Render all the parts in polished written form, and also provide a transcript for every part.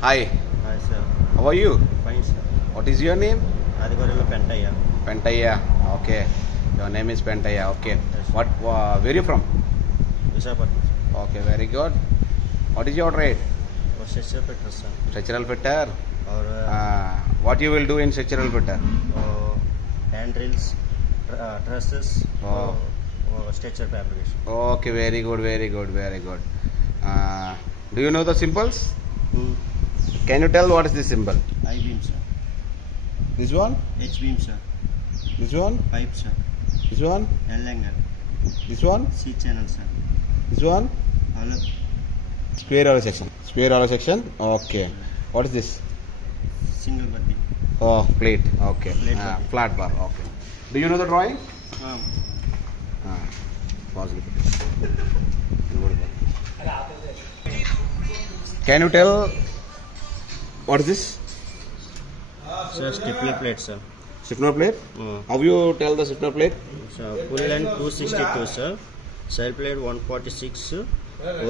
Hi, Hi sir. how are you? Fine sir. What is your name? Adhigorilla Pentaya. Pentaya. Okay. Your name is Pentaya. Okay. Yes. What? Where are you from? Visakhapatnam. Okay, very good. What is your trade? और stretcher fitter sir. Structural fitter. और What you will do in structural fitter? Hand drills, trusses Oh. और stretcher fabrication. Okay, very good, very good, very good. Do you know the symbols? Can you tell what is this symbol? I beam sir. This one? H beam sir. This one? Pipe sir. This one? L angle. This one? C channel sir. This one? अलग Square hollow section. Square hollow section. Okay. What is this? Single बत्ती. Oh, plate. Okay. Plate bar. Flat bar. Okay. Do you know the drawing? हाँ. Positive. Can you tell what is this? Sir stiffener plate sir. Stiffener plate? How you tell the stiffener plate? Sir full length 262 sir. Side plate 146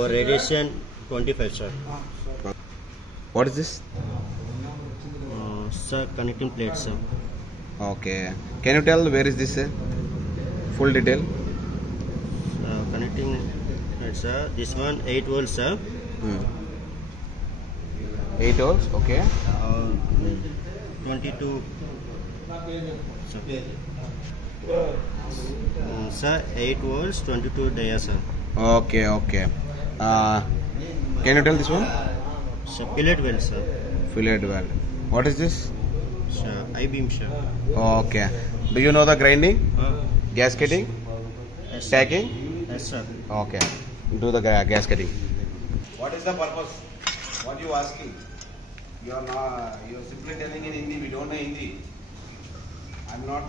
और radiation 25 sir. What is this? Sir connecting plate sir. Okay. Can you tell where is this? Full detail. Connecting plate sir. This one 8 volts sir. 8 holes. Okay. 22 sir 8 volts 22 dia sir. Okay. Okay. Can you tell this one? Sir fillet weld sir. Fillet weld. What is this? Sir I beam sir. Okay. Do you know the grinding, gasketing, Yes, sir. stacking? Yes sir. Okay. Do the gasketing. What is the purpose? What you asking? You are not. You are simply telling in Hindi. We don't know Hindi. I'm not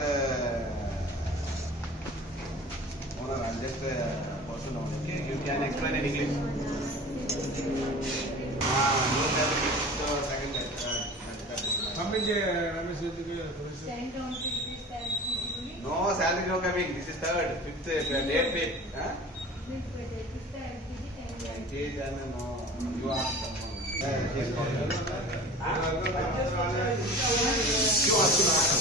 owner. I'm just a person only. Okay. You can explain in English. You tell me the second. No salary no coming. This is third, fifth, late pay. Huh? No. You ask someone.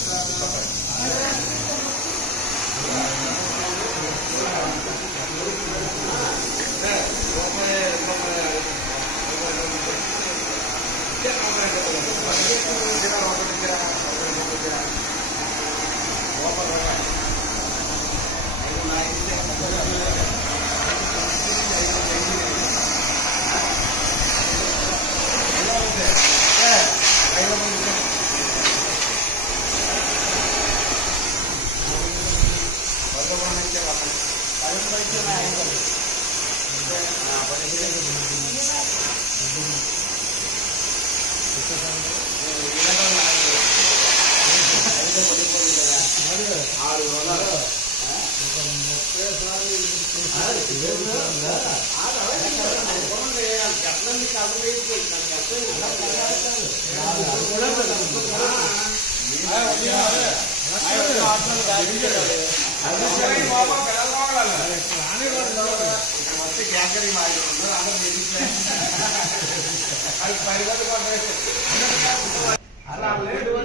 అలా లేదు